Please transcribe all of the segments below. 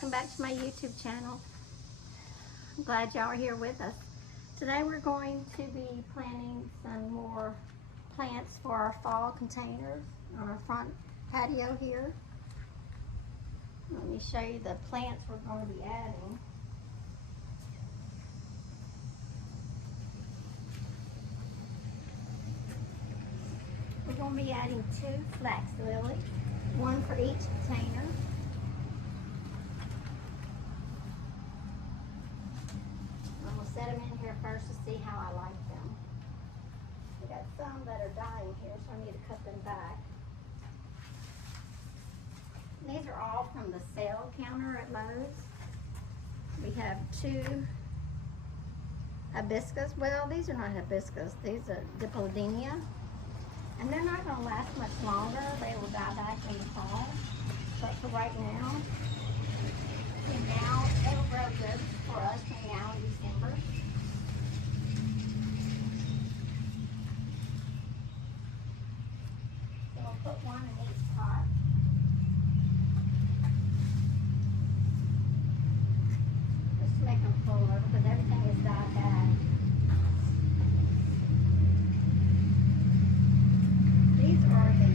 welcome back to my YouTube channel. I'm glad y'all are here with us. Today we're going to be planting some more plants for our fall containers on our front patio here. Let me show you the plants we're going to be adding. We're going to be adding 2 flax lilies, 1 for each container. I'm going to set them in here first to see how I like them. We got some that are dying here, so I need to cut them back. These are all from the sale counter at Lowe's. We have 2 hibiscus. Well, these are not hibiscus. These are dipladenia. And they're not going to last much longer. They will die back in the fall. But for right now, it'll grow good for us between now and December. So we'll put 1 in each pot. Just to make them fuller because everything is dyed back. These are the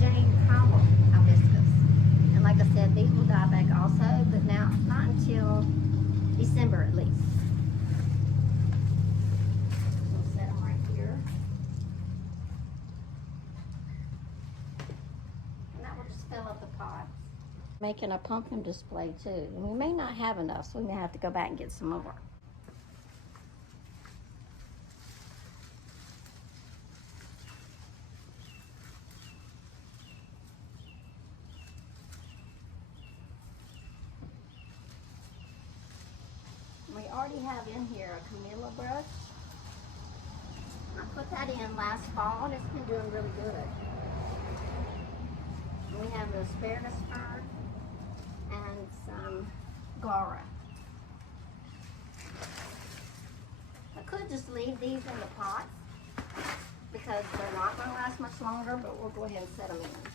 Jane Powell hibiscus. And like I said, these will die back also, but now not until December at least. We'll set them right here. And that will just fill up the pots. Making a pumpkin display too. And we may not have enough, so we may have to go back and get some more. We already have in here a camellia brush. I put that in last fall and it's been doing really good. And we have the asparagus fern and some gaura. I could just leave these in the pots because they're not going to last much longer, but we'll go ahead and set them in.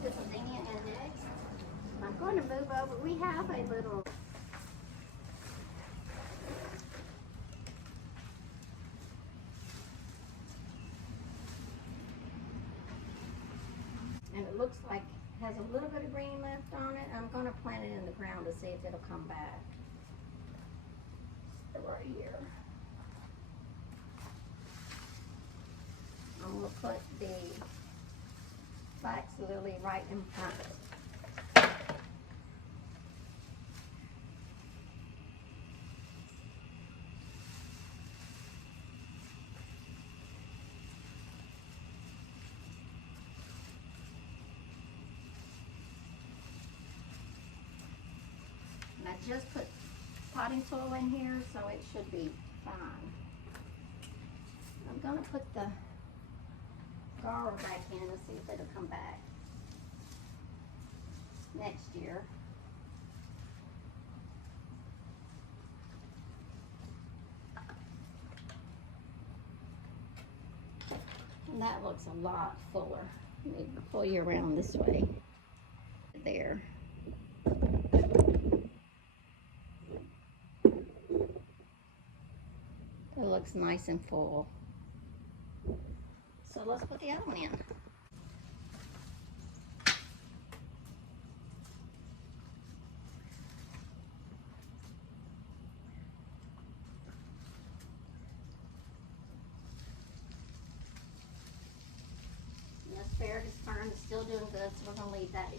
This is in next. I'm going to move over. We have a little and it looks like it has a little bit of green left on it. I'm going to plant it in the ground to see if it'll come back. So right here. I'm going to put the flax lily right in front of it. And I just put potting soil in here, so it should be fine. I'm going to put the gaura back in and see if it'll come back next year. And that looks a lot fuller. Let me pull you around this way. There. It looks nice and full. So let's put the other one in. The asparagus fern is still doing good, so we're going to leave that in.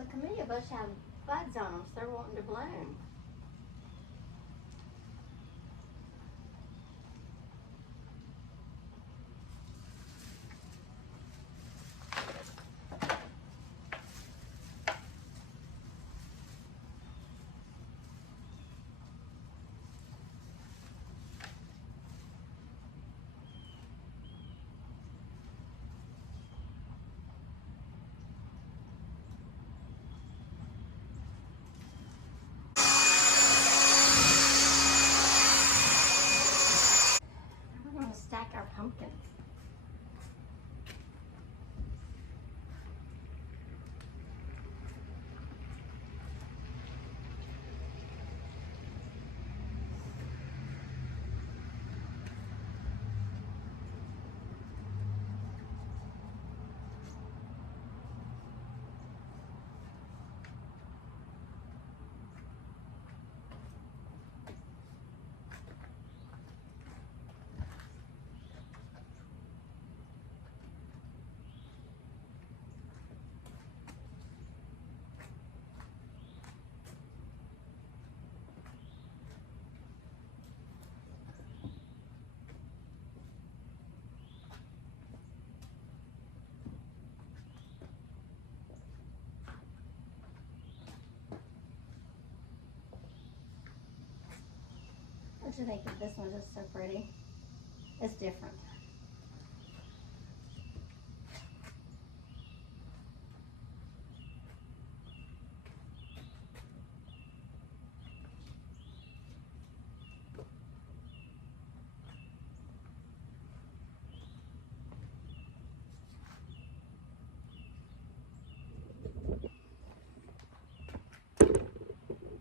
the camellia bush have buds on them, so they're wanting to bloom. Stack our pumpkins. What do you think of this one? Just so pretty. It's different.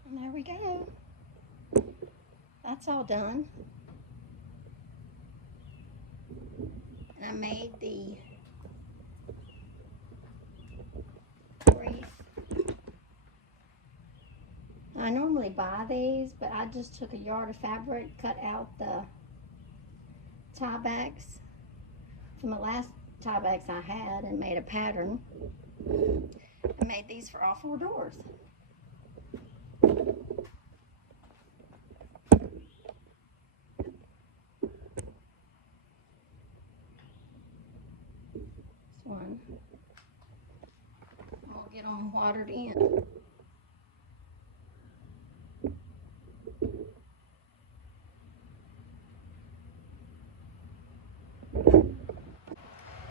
And there we go. That's all done. And I made the wreath. I normally buy these, but I just took a yard of fabric, cut out the tie backs from the last tie backs I had, and made a pattern. I made these for all 4 doors. One. I'll get them watered in.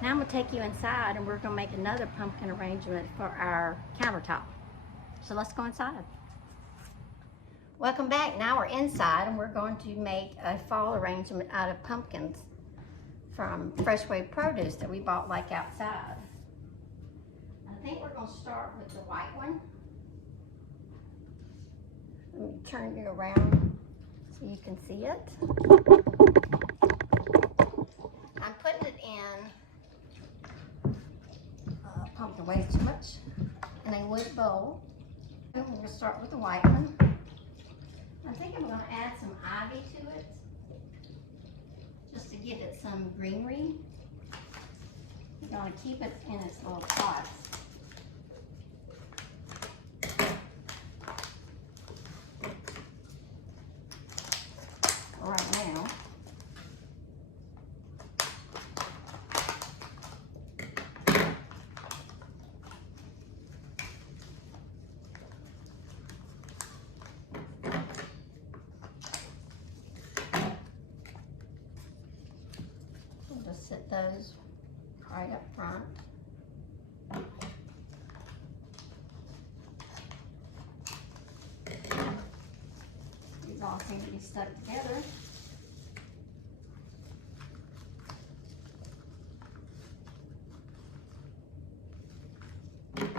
Now I'm going to take you inside and we're going to make another pumpkin arrangement for our countertop. So let's go inside. Welcome back. Now we're inside and we're going to make a fall arrangement out of pumpkins from Freshway Produce that we bought like outside. I think we're going to start with the white one. Let me turn you around so you can see it. I'm putting it in, pumpkin weighs too much, in a wood bowl. We're going to start with the white one. I think I'm going to add some ivy to it, just to give it some greenery. We're going to keep it in its little pots. Right now. We'll just set those right up front. These all seem to be stuck together. Oops.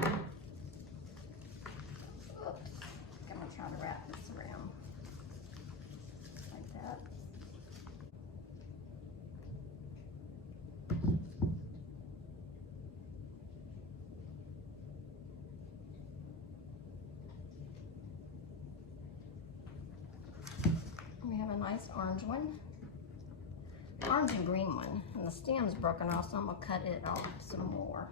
I'm going to try to wrap this around like that. We have a nice orange one, orange and green one, and the stem's broken off, so I'm gonna cut it off some more.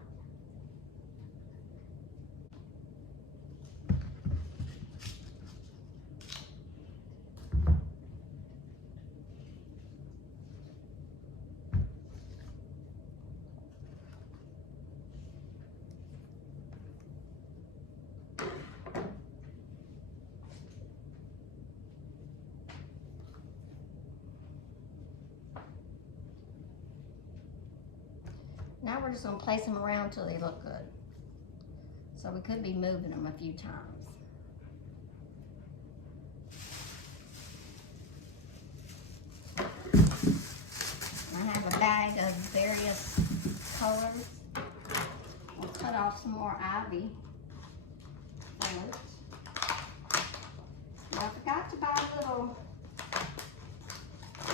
Now we're just gonna place them around till they look good. So we could be moving them a few times. I have a bag of various colors. We'll cut off some more ivy first. Now, I forgot to buy a little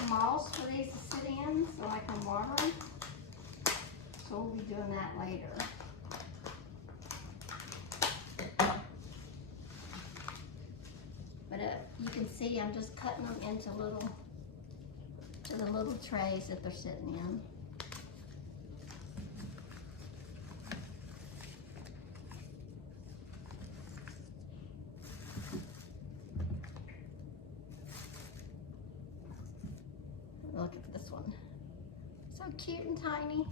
moss for these to sit in so I can water them. So we'll be doing that later. But you can see I'm just cutting them into the little trays that they're sitting in. Look at this one. So cute and tiny.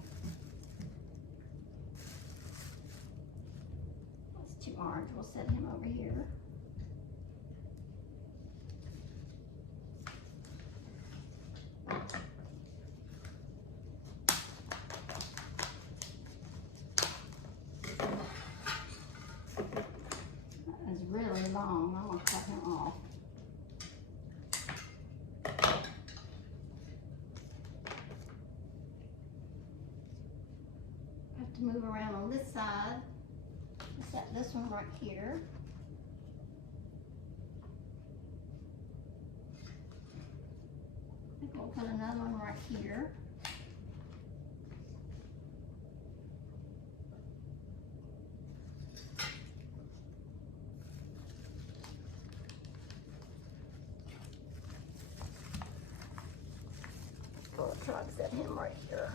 That's too orange. We'll set him over here. That is really long. I'm going to cut him off. Move around on this side. Set this one right here. I think we'll put another one right here. I'll try to set him right here.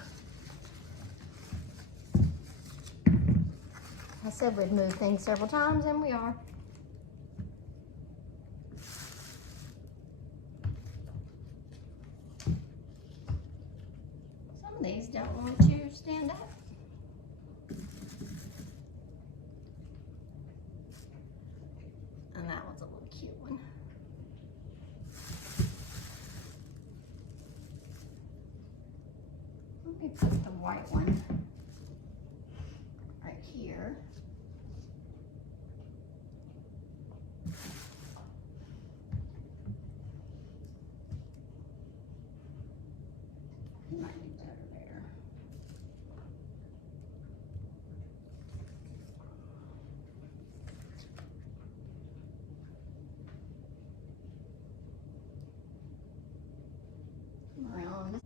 I said we'd move things several times, and we are. Some of these don't want to stand up. And that one's a little cute one. Let me put the white one right here. Might be better there. Around this.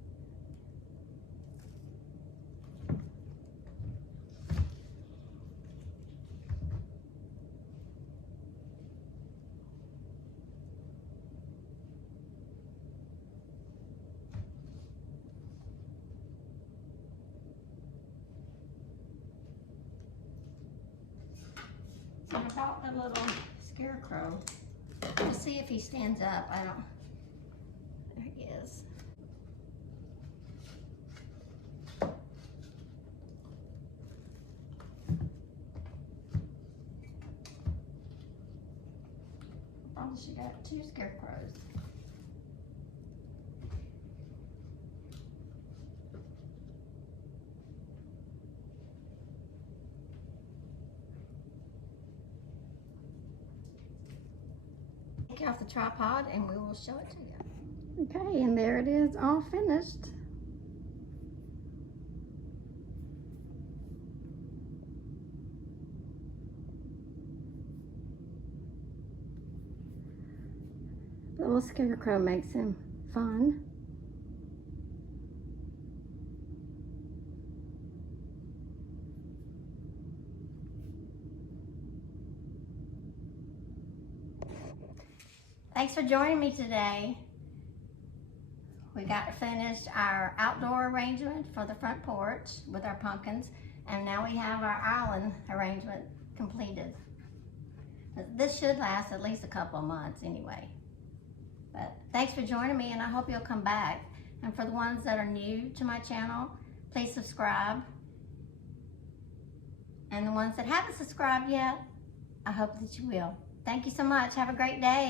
So I bought a little scarecrow to see if he stands up. I don't. There he is. Probably should have 2 scarecrows. Take off the tripod and we will show it to you. Okay, and there it is, all finished. The little scarecrow makes him fun. Thanks for joining me today. We got finished our outdoor arrangement for the front porch with our pumpkins, and now we have our island arrangement completed. This should last at least a couple of months anyway. But thanks for joining me, and I hope you'll come back. And for the ones that are new to my channel, please subscribe. And the ones that haven't subscribed yet, I hope that you will. Thank you so much. Have a great day.